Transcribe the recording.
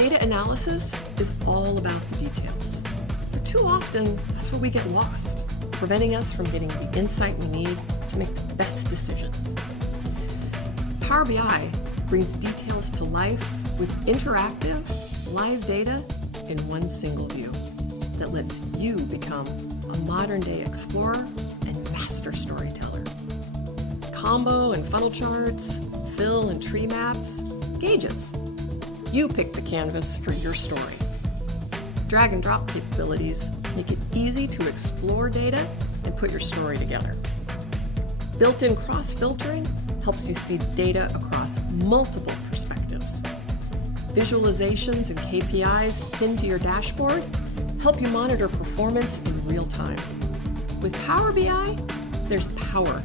Data analysis is all about the details. But too often, that's where we get lost, preventing us from getting the insight we need to make the best decisions. Power BI brings details to life with interactive, live data in one single view that lets you become a modern-day explorer and master storyteller. Combo and funnel charts, fill and tree maps, gauges. You pick the canvas for your story. Drag and drop capabilities make it easy to explore data and put your story together. Built-in cross-filtering helps you see data across multiple perspectives. Visualizations and KPIs pinned to your dashboard help you monitor performance in real time. With Power BI, there's power